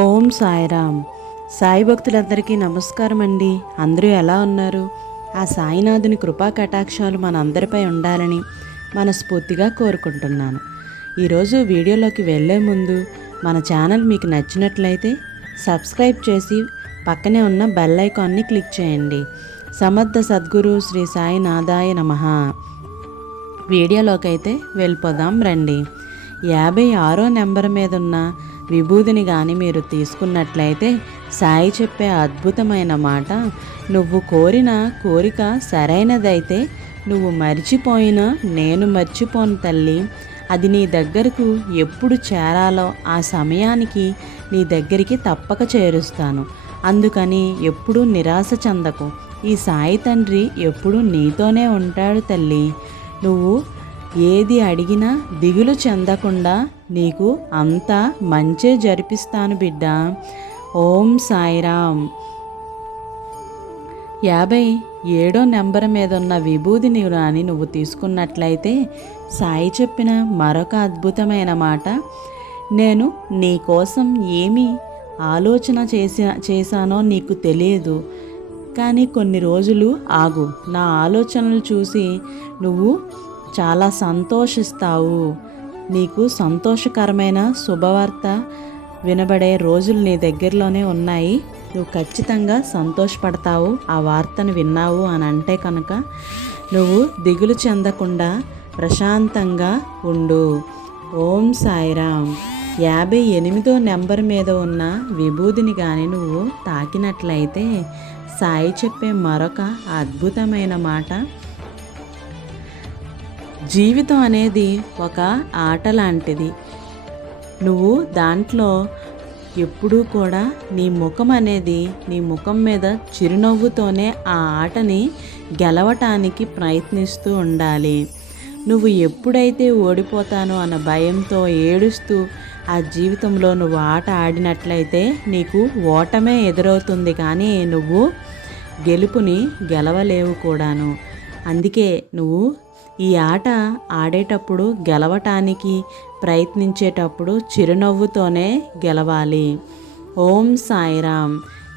ఓం సాయిరామ్. సాయి భక్తులందరికీ నమస్కారం అండి. అందరూ ఎలా ఉన్నారు? ఆ సాయినాథుని కృపా కటాక్షాలు మన అందరిపై ఉండాలని మనస్ఫూర్తిగా కోరుకుంటున్నాను. ఈరోజు వీడియోలోకి వెళ్ళే ముందు మన ఛానల్ మీకు నచ్చినట్లయితే సబ్స్క్రైబ్ చేసి పక్కనే ఉన్న బెల్ ఐకాన్ని క్లిక్ చేయండి. సమర్థ సద్గురు శ్రీ సాయినాథాయ నమః. వీడియోలోకి అయితే వెళ్ళిపోదాం రండి. 56వ నెంబర్ మీద ఉన్న విభూదిని కానీ మీరు తీసుకున్నట్లయితే సాయి చెప్పే అద్భుతమైన మాట, నువ్వు కోరిన కోరిక సరైనదైతే నువ్వు మర్చిపోయినా నేను మర్చిపోను తల్లి. అది నీ దగ్గరకు ఎప్పుడు చేరాలో ఆ సమయానికి నీ దగ్గరికి తప్పక చేరుస్తాను. అందుకని ఎప్పుడూ నిరాశ చెందకు. ఈ సాయి తండ్రి ఎప్పుడూ నీతోనే ఉంటాడు తల్లి. నువ్వు ఏది అడిగినా దిగులు చెందకుండా నీకు అంతా మంచే జరిపిస్తాను బిడ్డ. ఓం సాయిరామ్. 57వ నెంబర్ మీద ఉన్న విభూదిని రాని నువ్వు తీసుకున్నట్లయితే సాయి చెప్పిన మరొక అద్భుతమైన మాట, నేను నీ కోసం ఏమి ఆలోచన చేశానో నీకు తెలియదు, కానీ కొన్ని రోజులు ఆగు. నా ఆలోచనలు చూసి నువ్వు చాలా సంతోషిస్తావు. నీకు సంతోషకరమైన శుభవార్త వినబడే రోజులు నీ దగ్గరలోనే ఉన్నాయి. నువ్వు ఖచ్చితంగా సంతోషపడతావు ఆ వార్తను విన్నావు అని అంటే కనుక నువ్వు దిగులు చెందకుండా ప్రశాంతంగా ఉండు. ఓం సాయిరామ్. 58వ నెంబర్ మీద ఉన్న విభూదిని కానీ నువ్వు తాకినట్లయితే సాయి చెప్పే మరొక అద్భుతమైన మాట, జీవితం అనేది ఒక ఆట లాంటిది. నువ్వు దాంట్లో ఎప్పుడూ కూడా నీ ముఖం మీద చిరునవ్వుతోనే ఆ ఆటని గెలవటానికి ప్రయత్నిస్తూ ఉండాలి. నువ్వు ఎప్పుడైతే ఓడిపోతానో అన్న భయంతో ఏడుస్తూ ఆ జీవితంలో నువ్వు ఆట ఆడినట్లయితే నీకు ఓటమే ఎదురవుతుంది, కానీ నువ్వు గెలుపుని గెలవలేవు కూడాను. అందుకే నువ్వు ఈ ఆట ఆడేటప్పుడు గెలవటానికి ప్రయత్నించేటప్పుడు చిరునవ్వుతోనే గెలవాలి. ఓం సాయిరామ్.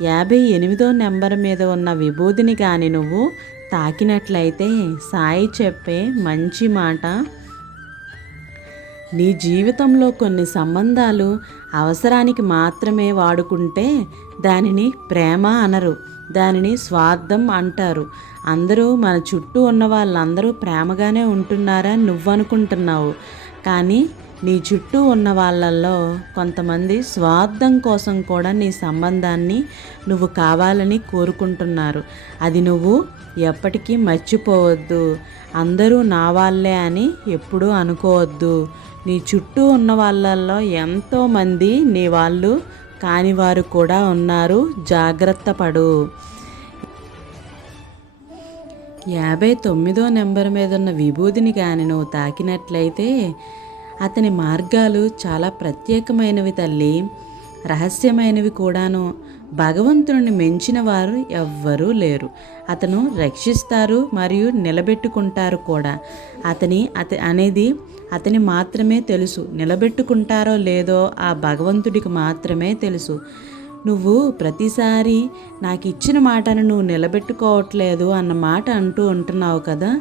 58వ నెంబర్ మీద ఉన్న విభూదిని కానీ నువ్వు తాకినట్లయితే సాయి చెప్పే మంచి మాట, నీ జీవితంలో కొన్ని సంబంధాలు అవసరానికి మాత్రమే వాడుకుంటే దానిని ప్రేమ అనరు, దానిని స్వార్థం అంటారు. అందరూ మన చుట్టూ ఉన్న వాళ్ళందరూ ప్రేమగానే ఉంటున్నారని నువ్వు అనుకుంటున్నావు, కానీ నీ చుట్టూ ఉన్న వాళ్ళల్లో కొంతమంది స్వార్థం కోసం కూడా నీ సంబంధాన్ని నువ్వు కావాలని కోరుకుంటున్నారు. అది నువ్వు ఎప్పటికీ మర్చిపోవద్దు. అందరూ నా వాళ్ళే అని ఎప్పుడూ అనుకోవద్దు. నీ చుట్టూ ఉన్న వాళ్ళల్లో ఎంతోమంది నీ వాళ్ళు కానివారు కూడా ఉన్నారు. జాగ్రత్త పడు. 59వ నెంబర్ మీద ఉన్న విభూదిని కానీ నువ్వు తాకినట్లయితే అతని మార్గాలు చాలా ప్రత్యేకమైనవి తల్లి, రహస్యమైనవి కూడాను. భగవంతుడిని మించిన వారు ఎవ్వరూ లేరు. అతను రక్షిస్తారు మరియు నిలబెట్టుకుంటారు కూడా. అనేది అతని మాత్రమే తెలుసు. నిలబెట్టుకుంటారో లేదో ఆ భగవంతుడికి మాత్రమే తెలుసు. నువ్వు ప్రతిసారి నాకు ఇచ్చిన మాటను నువ్వు నిలబెట్టుకోవట్లేదు అన్న మాట అంటూ ఉంటున్నావు కదా.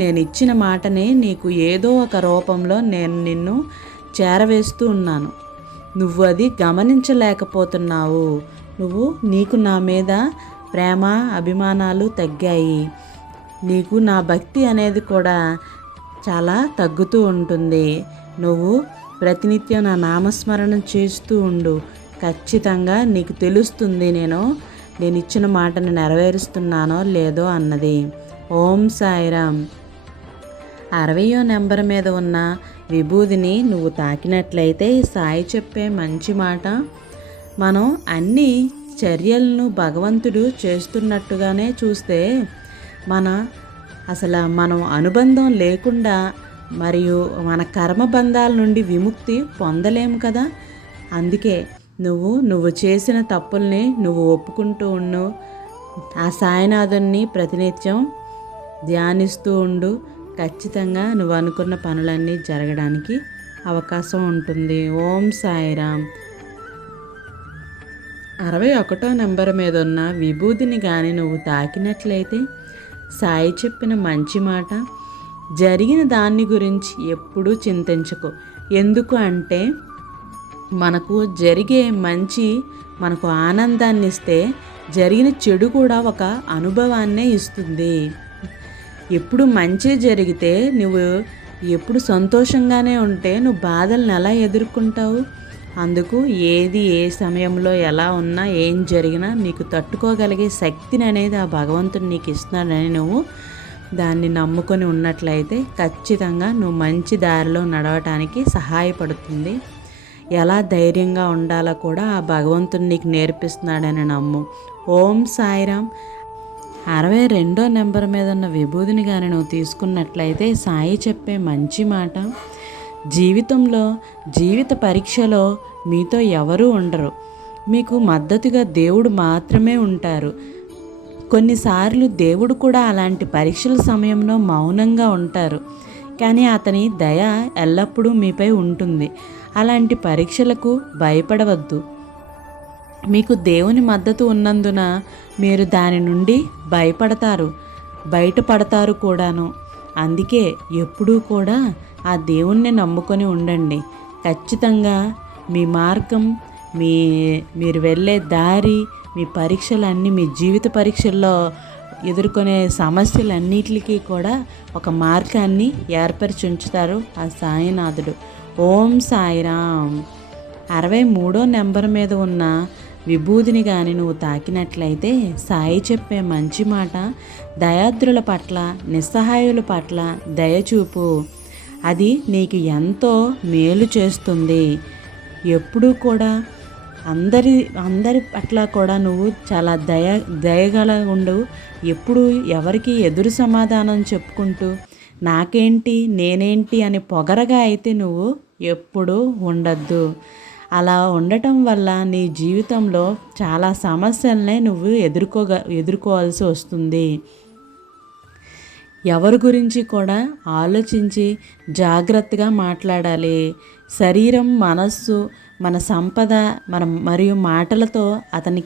నేను ఇచ్చిన మాటని నీకు ఏదో ఒక రూపంలో నేను నిన్ను చేరవేస్తూ ఉన్నాను. నువ్వు అది గమనించలేకపోతున్నావు. నీకు నా మీద ప్రేమ అభిమానాలు తగ్గాయి. నీకు నా భక్తి అనేది కూడా చాలా తగ్గుతూ ఉంటుంది. నువ్వు ప్రతినిత్యం నా నామస్మరణ చేస్తూ ఉండు. ఖచ్చితంగా నీకు తెలుస్తుంది నేను ఇచ్చిన మాటను నెరవేరుస్తున్నానో లేదో అన్నది. ఓం సాయిరామ్. 60వ నెంబర్ మీద ఉన్న విభూదిని నువ్వు తాకినట్లయితే సాయి చెప్పే మంచి మాట, మనం అన్ని చర్యలను భగవంతుడు చేస్తున్నట్టుగానే చూస్తే మనం అనుబంధం లేకుండా మరియు మన కర్మబంధాల నుండి విముక్తి పొందలేము కదా. అందుకే నువ్వు చేసిన తప్పుల్ని నువ్వు ఒప్పుకుంటూ ఉండు. ఆ సాయినాథుని ప్రతినిత్యం ధ్యానిస్తూ ఉండు. ఖచ్చితంగా నువ్వు అనుకున్న పనులన్నీ జరగడానికి అవకాశం ఉంటుంది. ఓం సాయిరామ్. 61 నెంబర్ మీద ఉన్న విభూతిని కానీ నువ్వు తాకినట్లయితే సాయి చెప్పిన మంచి మాట, జరిగిన దాన్ని గురించి ఎప్పుడూ చింతించకు. ఎందుకు అంటే మనకు జరిగే మంచి మనకు ఆనందాన్ని ఇస్తే, జరిగిన చెడు కూడా ఒక అనుభవాన్నే ఇస్తుంది. ఎప్పుడు మంచి జరిగితే నువ్వు ఎప్పుడు సంతోషంగానే ఉంటే నువ్వు బాధలను ఎలా ఎదుర్కొంటావు? అందుకు ఏది ఏ సమయంలో ఎలా ఉన్నా ఏం జరిగినా నీకు తట్టుకోగలిగే శక్తిని అనేది ఆ భగవంతుడు నీకు ఇస్తున్నాడని నువ్వు దాన్ని నమ్ముకొని ఉన్నట్లయితే ఖచ్చితంగా నువ్వు మంచి దారిలో నడవటానికి సహాయపడుతుంది. ఎలా ధైర్యంగా ఉండాలో కూడా ఆ భగవంతుడు నీకు నేర్పిస్తున్నాడని నమ్ము. ఓం సాయిరామ్. 62 నెంబర్ మీద ఉన్న విభూతిని కానీ నువ్వు తీసుకున్నట్లయితే సాయి చెప్పే మంచి మాట, జీవితంలో జీవిత పరీక్షలో మీతో ఎవరూ ఉండరు, మీకు మద్దతుగా దేవుడు మాత్రమే ఉంటారు. కొన్నిసార్లు దేవుడు కూడా అలాంటి పరీక్షల సమయంలో మౌనంగా ఉంటారు, కానీ అతని దయ ఎల్లప్పుడూ మీపై ఉంటుంది. అలాంటి పరీక్షలకు భయపడవద్దు. మీకు దేవుని మద్దతు ఉన్నందున మీరు దాని నుండి బయటపడతారు కూడాను. అందుకే ఎప్పుడూ కూడా ఆ దేవుణ్ణి నమ్ముకొని ఉండండి. ఖచ్చితంగా మీ మార్గం, మీరు వెళ్ళే దారి, మీ పరీక్షలన్నీ, మీ జీవిత పరీక్షల్లో ఎదుర్కొనే సమస్యలన్నిటికీ కూడా ఒక మార్గాన్ని ఏర్పరిచి ఉంచుతారు ఆ సాయినాథుడు. ఓం సాయిరామ్. 63 నెంబర్ మీద ఉన్న విభూతిని కానీ నువ్వు తాకినట్లయితే సాయి చెప్పే మంచి మాట, దయాద్రుల పట్ల, నిస్సహాయుల పట్ల దయచూపు. అది నీకు ఎంతో మేలు చేస్తుంది. ఎప్పుడూ కూడా అందరి పట్ల కూడా నువ్వు చాలా దయగల ఉండు. ఎప్పుడు ఎవరికి ఎదురు సమాధానం చెప్పుకుంటూ నాకేంటి నేనేంటి అని పొగరగా అయితే నువ్వు ఎప్పుడూ ఉండద్దు. అలా ఉండటం వల్ల నీ జీవితంలో చాలా సమస్యలనే నువ్వు ఎదుర్కోవాల్సి వస్తుంది. ఎవరి గురించి కూడా ఆలోచించి జాగ్రత్తగా మాట్లాడాలి. శరీరం, మనస్సు, మన సంపద, మరియు మాటలతో అతని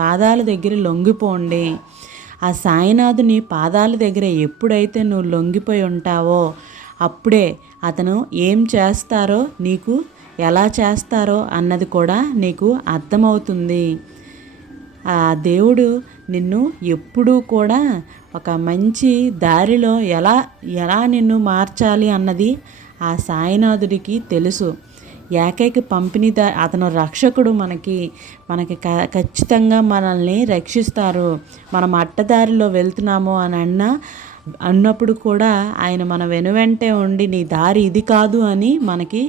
పాదాల దగ్గర లొంగిపోండి. ఆ సాయినాథుని పాదాల దగ్గర ఎప్పుడైతే నువ్వు లొంగిపోయి ఉంటావో అప్పుడే అతను ఏం చేస్తారో, నీకు ఎలా చేస్తారో అన్నది కూడా నీకు అర్థమవుతుంది. ఆ దేవుడు నిన్ను ఎప్పుడూ కూడా ఒక మంచి దారిలో ఎలా నిన్ను మార్చాలి అన్నది ఆ సాయినాథుడికి తెలుసు. ఏకైక అతను రక్షకుడు. మనకి ఖచ్చితంగా మనల్ని రక్షిస్తారు. మనం అడ్డదారిలో వెళ్తున్నాము అని అన్నప్పుడు కూడా ఆయన మన వెనువెంటే ఉండి నీ దారి ఇది కాదు అని మనకి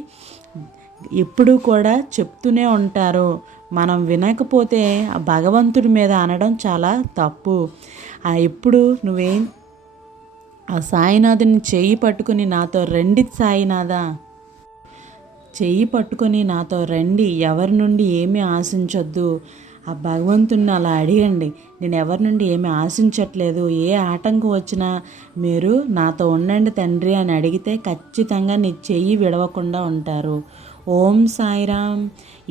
ఎప్పుడూ కూడా చెప్తూనే ఉంటారు. మనం వినకపోతే ఆ భగవంతుడి మీద అనడం చాలా తప్పు. ఎప్పుడు ఆ సాయినాథుని చెయ్యి పట్టుకుని నాతో రండి సాయినాథా, చెయ్యి పట్టుకొని నాతో రండి, ఎవరి నుండి ఏమీ ఆశించొద్దు. ఆ భగవంతుడిని అలా అడిగండి. నేను ఎవరి నుండి ఏమీ ఆశించట్లేదు, ఏ ఆటంకం వచ్చినా మీరు నాతో ఉండండి తండ్రి అని అడిగితే ఖచ్చితంగా నీ చెయ్యి విడవకుండా ఉంటారు. ఓం సాయిరామ్.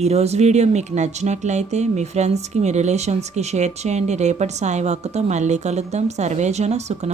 ఈరోజు వీడియో మీకు నచ్చినట్లయితే మీ ఫ్రెండ్స్కి, మీ రిలేషన్స్కి షేర్ చేయండి. రేపటి సాయి వాక్కుతో మళ్ళీ కలుద్దాం. సర్వేజన సుఖన.